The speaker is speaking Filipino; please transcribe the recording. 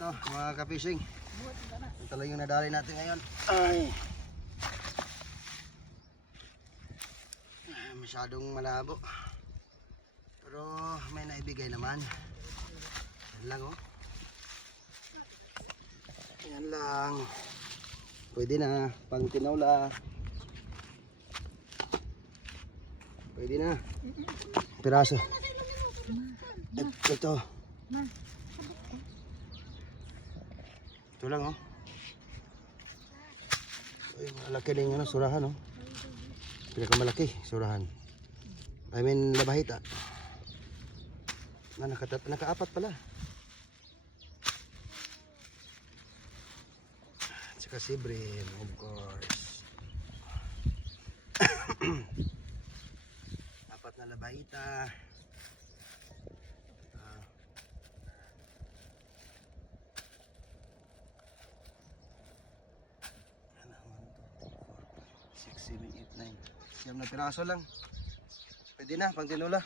Ito mga ka-fishing. Ito lang yung nadali natin ngayon. Ay. Masyadong malabo. Pero may naibigay naman. Yan lang oh. Yan lang. Pwede na. Pang tinola. Pwede na. Piraso. Ito. Ito lang oh. Ay, malaki din ano, surahan oh. Pinakamalaki, surahan. I mean, labahita. Nakaapat pala. Tsaka si Brim, of course. Apat na labahita. Siyam na piraso lang. Pwede na, pang tinula.